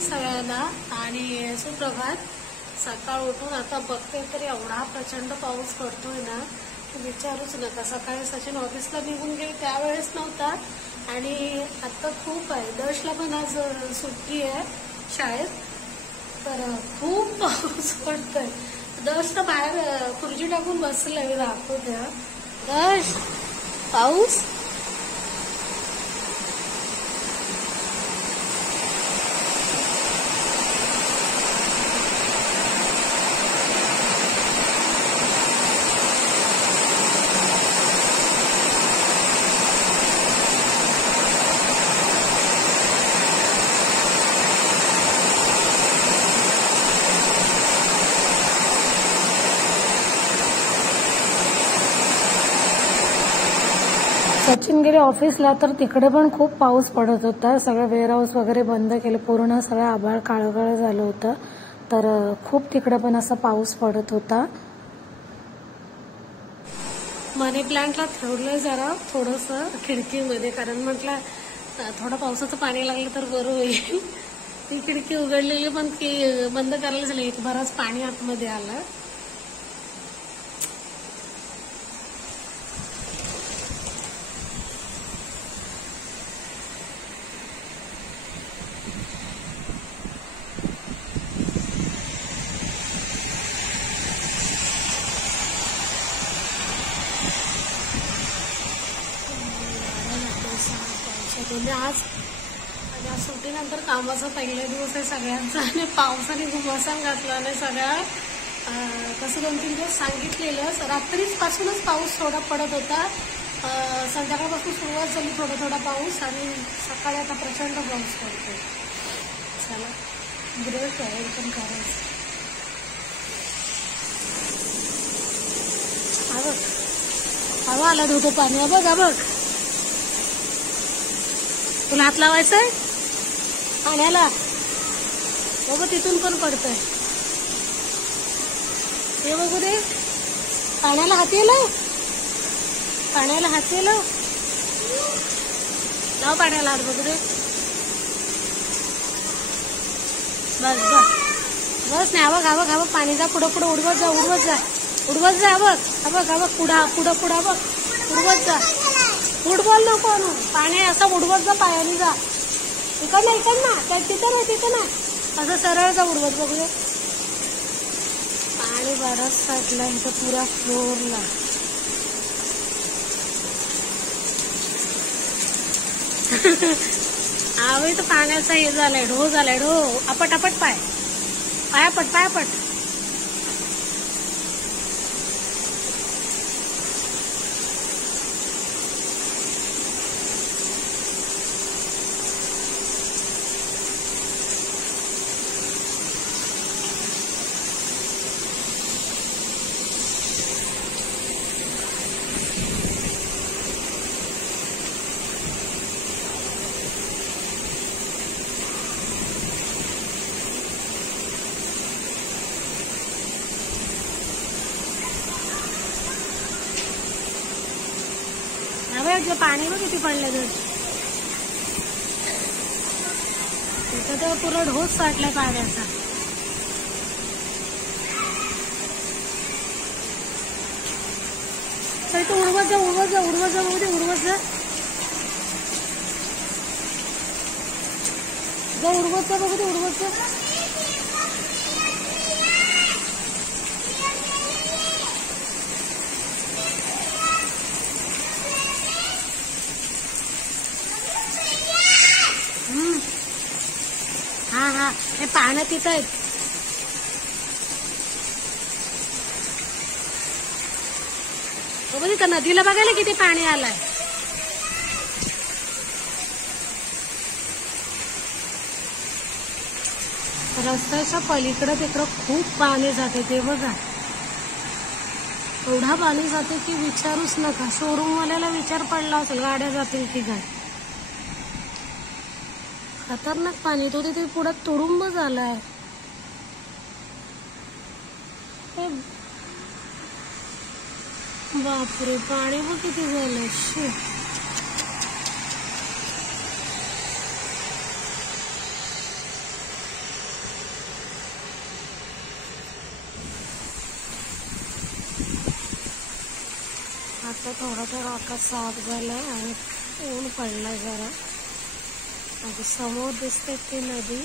सगळ्यांना आणि सुप्रभात. सकाळ उठून आता बघते तर एवढा प्रचंड पाऊस पडतोय ना विचारूच नका. सकाळी सचिन ऑफिसला निघून गेले त्यावेळेस नव्हता आणि आता खूप आहे. दर्शला पण आज सुट्टी आहे शाळेत, तर खूप पाऊस पडतोय. दर्श तर बाहेर खुर्ची टाकून बसलंय, दाखवते. दर्श पाऊस सचिन गेले ऑफिसला तर तिकडे पण खूप पाऊस पडत होता. सगळं वेअरहाऊस वगैरे बंद केले, पूर्ण सगळं आभाळ काळं झालं होतं. तर खूप तिकडे पण असा पाऊस पडत होता. मनी प्लांटला ठेवलंय जरा थोडंसं खिडकीमध्ये, कारण म्हटलं थोडं पावसाचं पाणी लागलं तर बरं होईल. ती खिडकी उघडलेली पण की बंद करायला झाली, बरंच पाणी आतमध्ये आलं. आज सुट्टीनंतर कामाचा पहिला दिवस आहे सगळ्यांचा आणि पावसाने घुमसान घातला आणि सगळ्या कसं 2-3 दिवस सांगितलेलं. रात्रीच पासूनच पाऊस थोडा पडत होता. संध्याकाळपासून सुरुवात झाली थोडा पाऊस आणि सकाळी आता प्रचंड पाऊस पडतो. चला ब्रेक आहे पण करायचं. हवा आला धुतो पाणी. बघ बघ, तुला हात लावायचंय पाण्याला. बघ तिथून पण पडतंय, हे बघू दे. पाण्याला हात लाव, पाण्याला हात लाव, लाव पाण्याला हात. बघू दे. बस बस बस नाही. बघ पाणी जा पुढं पुढं उडवत जा उडवत जा उडवत जा. बघ पुढा पुढं पुढा बघ उडवत जा. फुटबॉल नको आणू, पाणी असं उडवत जा, पायाने जा. इकडं ना तिथं ना असं सरळ जा उडवत. बघू दे पाणी बराच साठला इथं पुरा फ्लोअरला. आवी तर पाण्याचा हे झालाय, ढो झालाय, ढो. आपट पायापट. पाणी बघ किती पडलं तर तिथं तर पुरा ढोस साठलाय पाण्याचा. तर तू उडवत जा बघू दे, उडवत जा. बघू दे उडवत जा. हा हे पानं तिथं आहेत. बघू दे, नदीला बघायला किती पाणी आलंय. रस्त्याच्या पलीकडे तिकडं खूप पाणी जाते. ते बघा एवढा पाणी जाते की विचारूच नका. शोरूम वाल्याला विचार पडला असेल गाड्या जातील की काय. खतरनाक पाणी. तो तिथे पुढे तुडुंब झालाय. बापरे, पाणी बघ किती झालं. शी आता थोडा थोडा आकाश साफ झालाय आणि ऊन पडलाय जरा. आता समोर दिसते ती नदी,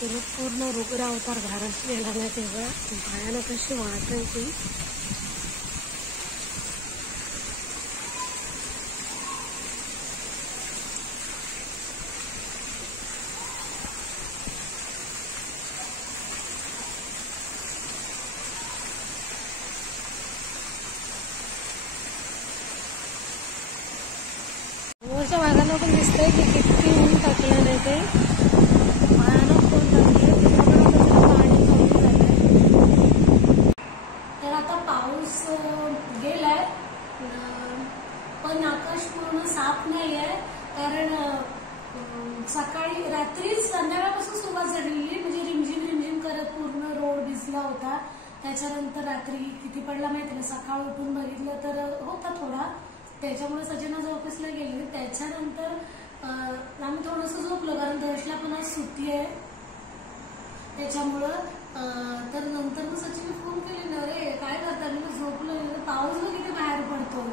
तिला पूर्ण रुग्ण अवतार धारण केला नाही तेव्हा भयानक अशी वाहते ती. समोरच्या भागाला पण दिसतंय की किती ऊन टाकलं नाही ते भयानक ऊन टाकले. पाणी कमी झालंय. तर आता पाऊस गेलाय पण आकाश पूर्ण साफ नाही आहे, कारण सकाळी रात्रीच संध्याकाळपासून सुरुवात झालेली, म्हणजे रिमझिम रिमझिम करत पूर्ण रोड भिजला होता. त्याच्यानंतर रात्री किती पडला माहिती ना, सकाळ उठून बघितलं तर होता थोडा. त्याच्यामुळे सचिन आज ऑफिसला गेले. त्याच्यानंतर आम्ही थोडंसं झोपलो, कारण दर्शला पण आज सुट्टी आहे त्याच्यामुळं. तर नंतर मग सचिनने फोन केले ना, रे काय करता, मी झोपलो. पाऊस बघ किती बाहेर पडतो.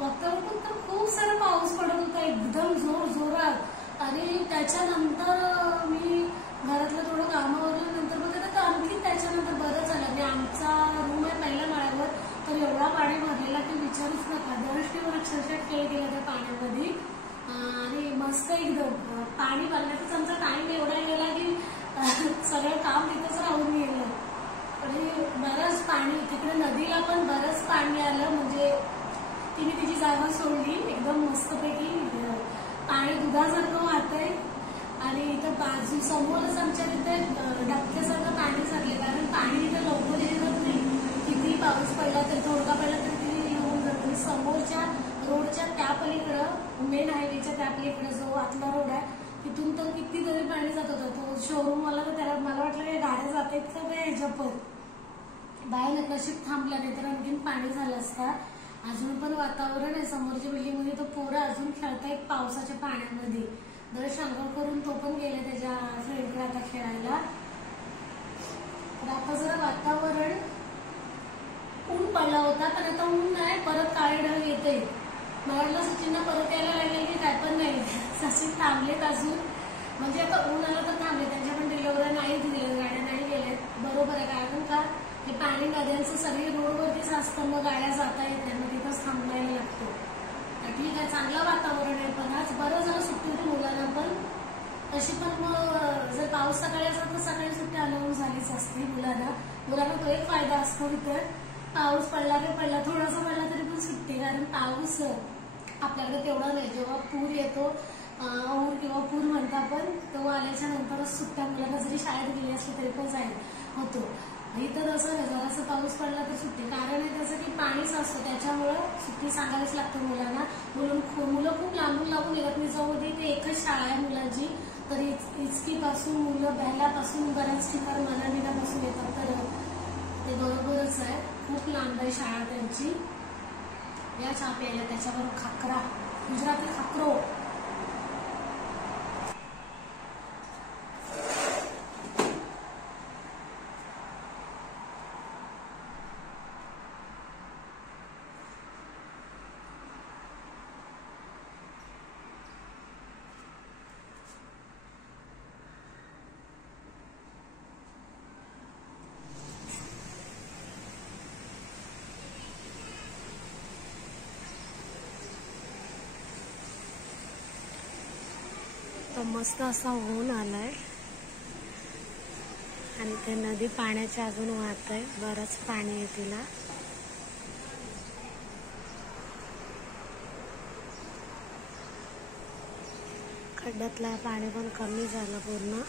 बघता उठून तर खूप सारा पाऊस पडत होता एकदम जोरात. आणि त्याच्यानंतर मी घरातलं थोडं कामावरलं, नंतर बघा तर आणखी त्याच्यानंतर बरं झालं. आणि आमचा रूम आहे पहिल्या माळ्यावर, तर एवढा पाणी भरलेला की विचारूच नका. दर्शनीवर अक्षरशः खेळ केला त्या पाण्यामध्ये आणि मस्त एकदम पाणी भरण्यातच आमचा टाइम एवढा गेला की सगळं काम तिथंच राहून गेलं. आणि बरंच पाणी तिकडे नदीला पण बरंच पाणी आलं, म्हणजे तिने तिची जागा सोडली एकदम मस्तपैकी. पाणी दुधासारखं वाहतंय आणि इथं बाजू समोरच आमच्या तिथे डबक्यासारखं पाणी साठले, कारण पाणी इथं लवकर येत नाही. किती पाऊस पडला तर थोडका पडला तर तिथे येऊन जातो. समोरच्या रोडच्या त्या पलीकडं, मेन हायवेच्या त्या पलीकडं जो आतला रोड आहे, तिथून तर किती तरी पाणी जात होतं. तो शोरूम वाला तर त्याला मला वाटलं की गाड्या जात आहेत का काय ह्याच्या पण. बाहेर नशीब थांबला, नाही तर आणखीन पाणी झालं असता. अजून पण वातावरण आहे समोरच्या बिल्डिंगमध्ये, तो पोरं अजून खेळतायत पावसाच्या पाण्यामध्ये. दर्श अंघोळ करून तो पण गेला त्याच्या फ्रेंडकडे आता खेळायला. तर आता जरा वातावरण ऊन पडला होता, पण आता ऊन नाही, परत काळे ढग येते. मला वाटलं सचिनला परत यायला लागेल की काय, पण नाही. सचिन थांबलेत अजून, म्हणजे आता ऊन आलं तर थांबले. त्यांच्या पण डिलिव्हरी नाही दिल्या, गाड्या नाही गेल्यात. बरोबर आहे, कारण का हे पाणी नद्यांचं सगळी रोडवरतीच असतं, मग गाड्या जाता येत नाही, मग तिथंच थांबवायला लागतो. ठीक आहे, चांगलं वातावरण आहे. पण आज बरं झालं सुट्टी होती मुलांना पण. तशी पण मग जर पाऊस सकाळी असला तर सकाळी सुट्टी अनाऊन्स झालीच असते मुलांना तो एक फायदा असतो. इतर पाऊस पडला की पडला, थोडासा पडला तरी पण सुट्टी, कारण पाऊस आपल्याकडे तेवढा नाही. जेव्हा पूर येतो, और किंवा पूर म्हणता पण, तो आल्याच्या नंतरच सुट्ट्या मुलांना जरी शाळेत गेली असली तरी पण जाईल होतो. इथं असं नाही, जरासा पाऊस पडला तर सुट्टी. कारण आहे त्याचं की पाणीच असतं, त्याच्यामुळं सुट्टी सांगावीच लागते मुलांना. मुलं खूप लांबून येतात. निजाममध्ये ते एकच शाळा आहे मुलांची, तर इचकीपासून मुलं बॅलापासून बऱ्याच ठिकाणी मनालीपासून येतात. तर ते बरोबरच आहे, खूप लांब आहे शाळा त्यांची. या चहा प्यायला, त्याच्याबरोबर खाकरा, गुजराती खाकरो. मस्त असा ऊन आलाय आणि ते नदी पाण्याच्या अजून वाहत आहे, बरंच पाणी आहे तिला. खड्ड्यातलं पाणी पण कमी झालं पूर्ण.